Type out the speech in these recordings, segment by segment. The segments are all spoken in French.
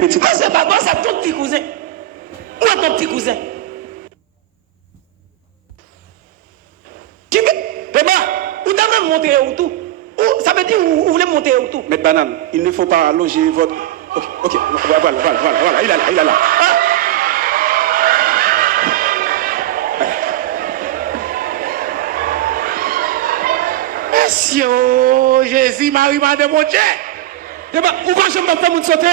petit. Quand c'est pas bon, c'est ton petit cousin. Où est ton petit cousin? Débat, vous devez monter où tout? Ça veut dire où vous voulez monter où tout? Mais banane, il ne faut pas loger votre. Ok, voilà, il est là. Hein? Monsieur Jésus, Marie, Madame, mon Dieu. Débat, où va je me faire mon sauter?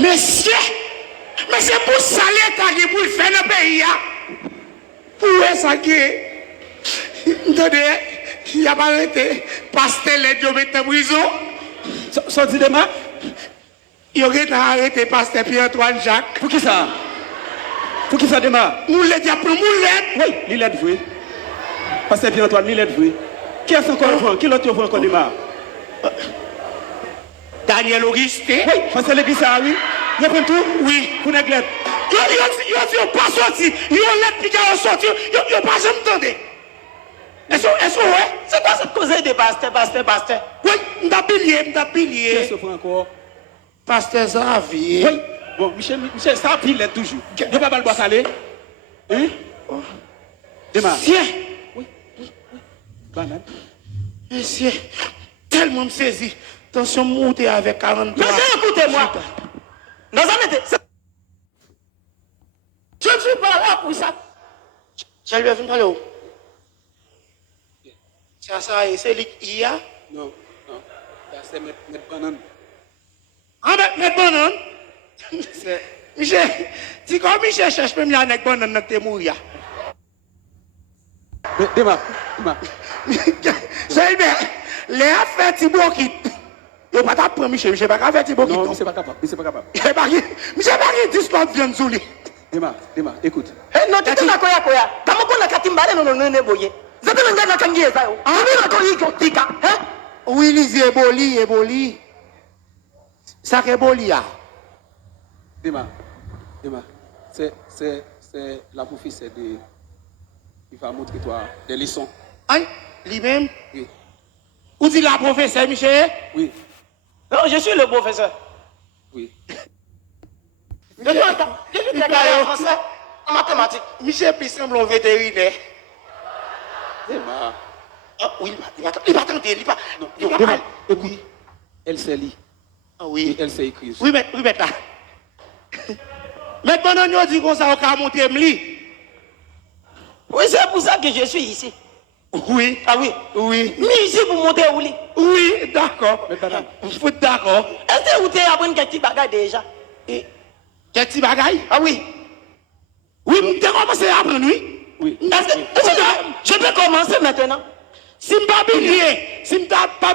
Monsieur, mais c'est pour ça l'État qui pour le faire dans le pays. Pour ça qui. Attendez, il n'y a pas arrêté. Pasteur les deux mettent en prison. Sorti de ma? Il aurait arrêté Pasteur Pierre-Antoine Jacques. Pour qui ça? Pour qui ça démarre? Moulette, il y a plus moulette. Oui, il est vrai. Parce que Pierre-Antoine, il est vrai. Qui est-ce encore enfant? Qui l'autre enfant encore démarre? Daniel Auguste. Oui, parce que l'église a oui. Il y a tout? Oui. Pour néglette. Il n'a pas sorti. Il a l'aide qui a sorti. Il n'a pas jamais entendu. Est-ce que ouais? C'est quoi cette cause de pasteur? Oui, m'ta pilier. Qu'est-ce que fait encore? Pasteur Xavier. Oui. Bon, Michel, ça pile toujours. Il ne va pas le boire salé. Hein? Démarre. Tiens. Oui. Banane. Monsieur, tellement me saisi. Attention, monter avec 43. Monsieur, écoutez-moi. Dans un été. Je ne suis pas là pour ça. Je lui ai vu parler où? C'est lui qui y a? Non. C'est mettre banane. Ah, mettre banane? Michel, si comme Michel cherche même la nec banane dans tes mouilles. Démarre. C'est bien. Les affaires Thibaut qui. Il ne va pas prendre Michel pas qu'à faire Thibaut qui. Non, c'est pas capable. Michel pas qui discorde viande sous lui. Démarre, écoute. Eh non, tu es là, quoi. Comment on a katimbale non boye. Vous avez un gars qui est là. Ah, oui, hein? Oui, Lizzie est boli. Ça est boli, ah. Démarre. C'est la professeure de. Il va montrer toi des leçons. Hein? Lui-même? Oui. Où dit la professeure, Michel? Oui. Non, je suis le professeur. Oui. Je suis déclaré en français, en mathématiques. Michel puis semble un vétérinaire. Démarre. Ah oui, il va tenter, il va. Démarre. Écoute. Elle sait lire. Ah oui. Et elle sait écrire. Oui, mais là. Maintenant, nous dit qu'on s'en va monter Mli. Oui, c'est pour ça que je suis ici. Oui. Ah oui. Oui. Mais ici pour monter où li? Oui, d'accord. Vous d'accord? Est-ce que vous avez appris quelques bagages déjà? Quel petit bagaille? Ah oui. Oui, tu as commencé à apprendre, oui? Oui. Est-ce que je peux commencer maintenant? Si je ne pas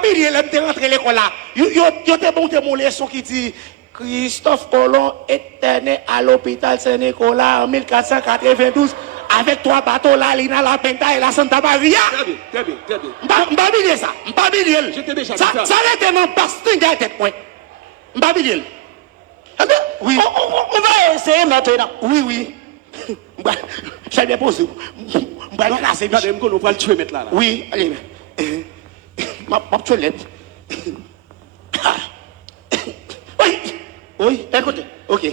bien, là, je rentré à l'école là. Yo te monté mon leçon qui dit Christophe Colomb est né à l'hôpital Saint-Nicolas en 1492 avec 3 bateaux là, l'Ina, la Penta et la Santa Maria. Très bien. M'pas bien ça. M'pas bien. Je t'ai déjà dit ça. ça. Ça l'était dans pasting à tête point. M'pas bien. Eh bien, Oui. On va essayer maintenant. Oui. Je vais poser. M'pas classer. Regardez, on va le tuer maintenant là. Oui, allez. Ma toilette. Oui, écoutez. Ok.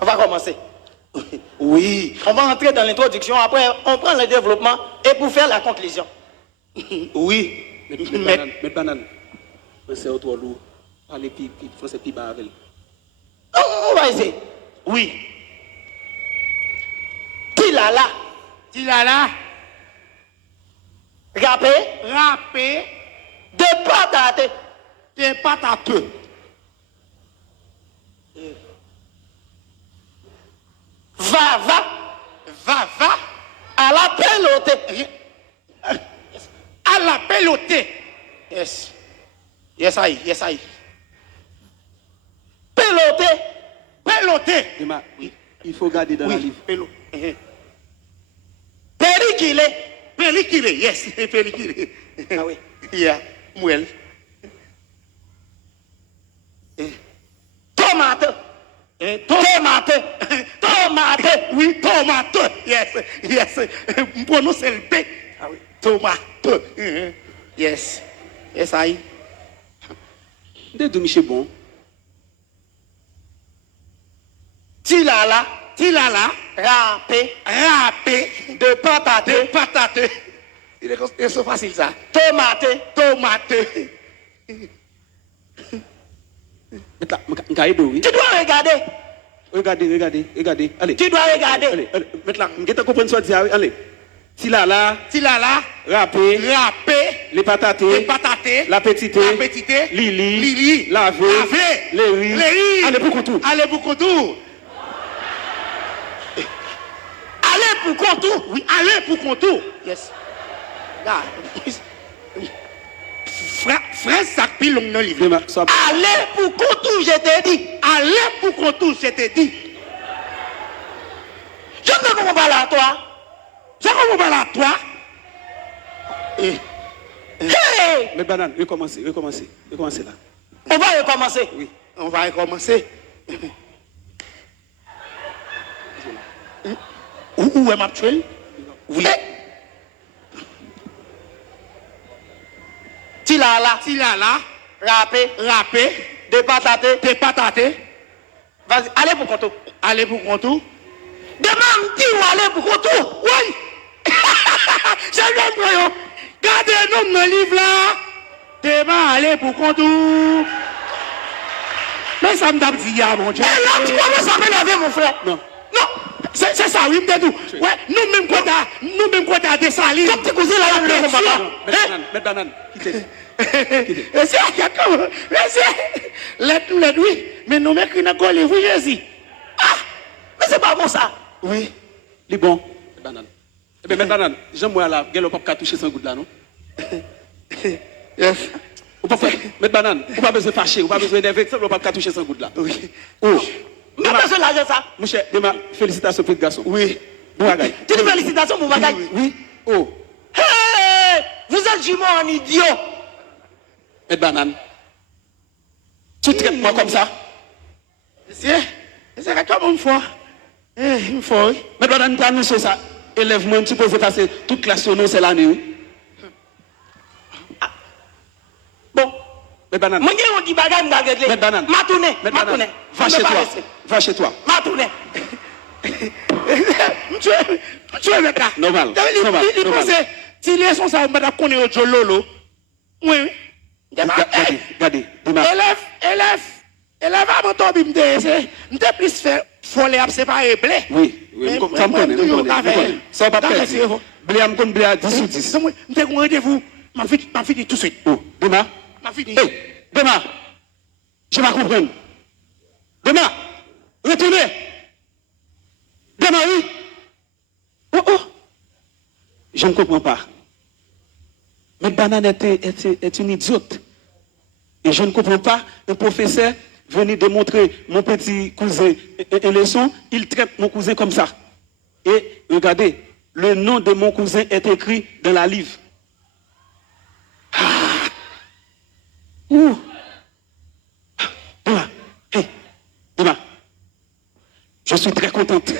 On va commencer. Oui. On va entrer dans l'introduction, après on prend le développement et pour faire la conclusion. Oui. Mettre banane. C'est autour de l'eau. Parler français plus bas avec. On va essayer. Oui. Tilala. Râpé. De patate. Des patates. Va. À la pelote. À la pelote. Yes. Yes, I. Pelote. Démarre. Oui. Il faut garder dans le livre. Pelo. Pellicule. Yes. Pellicule. Ah oui. Yeah. Mouel. Tomate. Oui, tomate. Yes. Prononce le P. Tomate. Yes, I. De Michel bon. Tilala, râpé, de patate, patate. Il est so facile ça. tomate. Maintenant, oui. Tu dois regarder. Regardez. Allez. Tu dois regarder. Allez. Maintenant, vous comprenez ce que je dis. Allez. Tilala, râpé, les patates, la petite, Lili, laver, les riz. Allez pour contour. Allez pour contour. Oui, allez pour contour. Yes. Là. Frère sac pile long dans livre. Allez pour contour, je t'ai dit. Allez pour contour, je t'ai dit. Je ne comprends pas là, toi. Hey! Mais banane, recommencez là. On va recommencer. Oui. On va recommencer. Où est ma tuile? Oui. Tilala, râpé, de patate. Vas-y, allez pour contour. Demain, me dit allez pour contour. Oui. C'est le nom. Gardez le nom dans le livre là. Demain, allez pour contour. Mais ça me dit, mon Dieu. Mais là, tu commences à m'énerver, mon frère. Non. C'est ça, oui, me tout. Ouais, nous-mêmes, quand on a des salines. Comme tes cousins là, il y a un Mettre banane. Quittez. Oui, mais nous mettons une colle, vous, Jésus. Ah, mais c'est pas bon ça. Oui. Les bons. Banane. Eh bien, mettre banane. J'aime là, gars, on peut pas toucher sans goutte là, non? Yes. Mettre banane. On pas besoin de fâcher, on pas besoin d'énerver, on peut pas toucher sans goutte là. Oui. Oh. Mais pas besoin d'argent ça. Mon cher, demain, félicitations pour le garçon. Oui. Bon bagaille. Tu dis félicitations pour bagaille. Oui. Oh. Hey, vous êtes jumeaux en idiot. Mettre banane. Tu traites moi comme ça? C'est comme une fois. Une fois. Mettre banane, tu annonces ça. Élève-moi, tu peux passer toute classe sur nous, c'est l'année. Bon. Mettre banane. Moi, on dit bagaille, on va régler. Mettre banane. Ma tournée. Va chez toi. Ma tournée. Tu es là. Normal. Il pensait, si les gens savent pas qu'on est au Lolo. Oui. Regardez. Élève à mon tour, il me plus faire foller à séparer blé. Oui, ça me connaît. Ça va pas perdre. Blé, je me connais blé à 10 sur 10. Je vais vous rendez-vous. Je fini tout de suite. Demain. Demain. Je vais comprendre. Demain. Retournez. Demain, oui. Oh. Je ne comprends pas. Mais Banane est une idiote. Et je ne comprends pas un professeur venir démontrer mon petit cousin une leçon, il traite mon cousin comme ça. Et regardez, le nom de mon cousin est écrit dans la livre. Demain. Je suis très contente.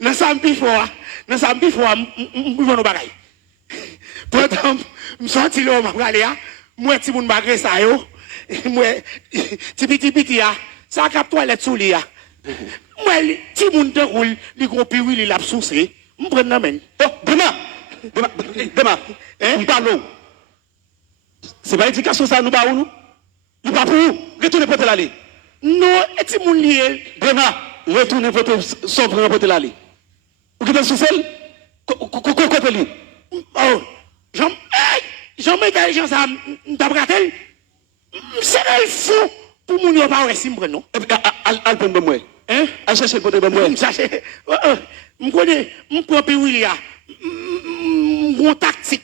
Nous sommes plus forts. Nous nous bagaille. Pourtant, je suis sorti là, moi, si vous ne m'agressez ça, moi, petit, ça capte toilette sous lui. Moi, si vous ne roule, les gros pirouilles, il a souci. Je prends la main. Demain, nous parlons. C'est pas l'éducation, ça, nous parlons. Nous parlons pour vous. Retournez pour l'aller. Non, et si vous liez. Demain, retournez pour sauver pour l'aller. Vous quittez le sous-sol? Côté-lui. Oh, Jean-Michel, Jean-Sam, d'abratel, c'est le fou pour mon yon pas aussi me non. Al prendre moi. Hein? Al chercher côté de moi. Chercher. Me connais, me propre Willia. Mon tactique,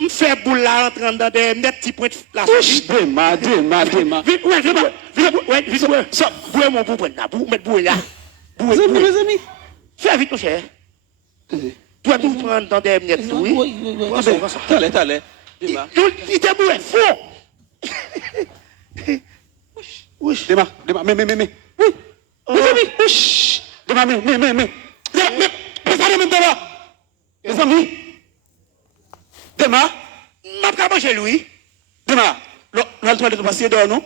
me faire boule là entrant dans des petits points de la Ouch, demain. Vite, ouais, ça, boué mon pour prendre là, pour mettre boué là. Boué, les amis. Fais vite, mon cher. Toi, tout prendre dans des miettes, oui. T'allais. Il était boué, faux. Oui. Demain. Oui. Les amis. Ouch. Demain, mais. Les amis. Demain. M'a pas mangé lui. Demain. L'autre toilette passer dehors, non?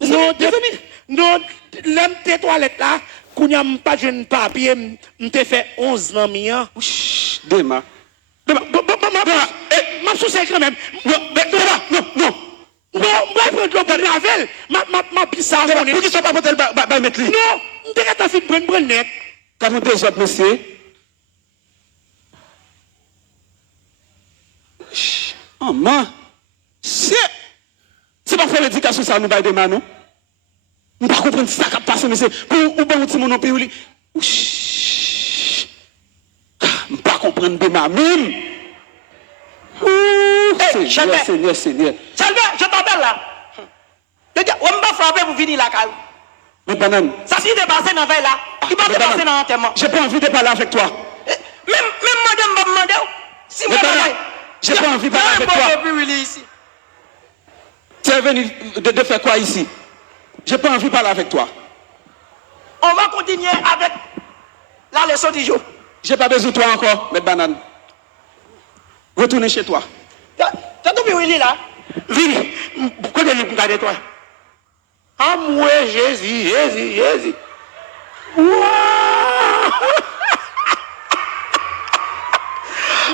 Non, l'homme tes toilettes là, qu'on n'y a pas de jeune papier, m'te fait 11 ans, mien. Demain. Demain. Ma souci quand même. Non. Non, moi, je prends le navel. Ma pissa, Pour qui ne sont pas montés le mettre lui? Non, dès que t'as fait prendre net. 42 autres, monsieur. Oh, man. C'est pas faire l'éducation, ça, nous, bail demain, non? Nous ne comprenons pas ce qui passe, monsieur. Pour ou bon, petit mon pays, oui. Nous ne comprenons pas demain, même. Seigneur. Chalbert, je t'appelle là. On va frapper pour venir là, Kaou. Mais banane. Ça s'est dépassé dans la veille là. Il va dépasser dans l'enterrement. J'ai pas envie de parler avec toi. Même madame va me demander. Si vous banane, j'ai pas envie de parler avec toi. Ici. Tu es venu de faire quoi ici? J'ai pas envie de parler avec toi. On va continuer avec la leçon du jour. J'ai pas besoin de toi encore, mais banane. Retournez chez toi. T'as tout Willy là? Vini, pourquoi tu regardes toi? Ah, moi, Jésus. Wow!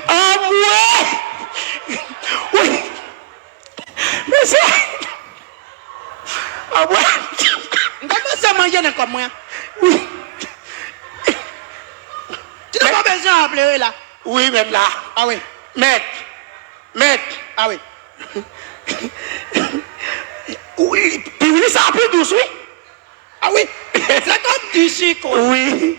Ah, moi! Oui! Mais c'est. Ah, ouais! Comment ça manger comme moi? Oui! Tu n'as pas besoin de pleurer là? Oui, même là. Ah oui. Maître! Ah oui. Oui, puis oui, ça a pris douce, oui. Ah oui. C'est comme du sucre. Oui.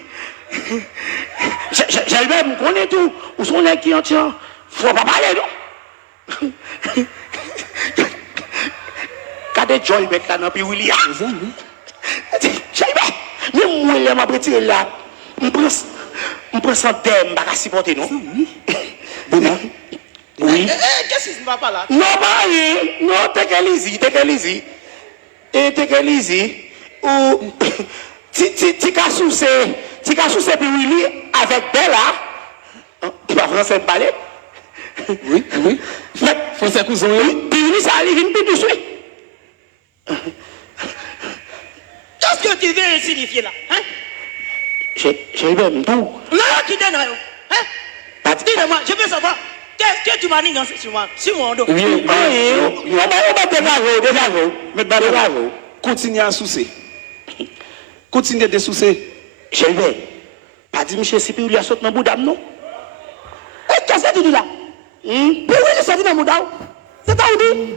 J'ai même connais tout. Où sont les qui en tiennent? Faut pas parler, non? Quand Joy met là dans puis William. J'ai même moi, je m'a petit là. Je prends ça d'em, pas supporter, non? Oui. Qu'est-ce qui se passe là? Non, pas rien. Non, t'es qu'elle easy. Et t'es qu'elle easy. Ou, tu cas sous puis Willy avec Bella. Tu vas français parler? Oui. Français cousin, oui. Puis Willy, ça arrive une petite douce, oui. Qu'est-ce que tu veux signifier là? Hein? J'ai même tout. Non, qui t'es là? Hein? Dis-moi, je veux savoir. Qu'est-ce que tu m'as dit sur mon dos? Oui. Mais banane, continue à soucier. Continue de soucier. Je vais. Pas dit, monsieur, si puis il a sauté dans le bout d'âme, non? Qu'est-ce que tu dis là? Puis oui, il est sorti dans mon dos. C'est pas où dit?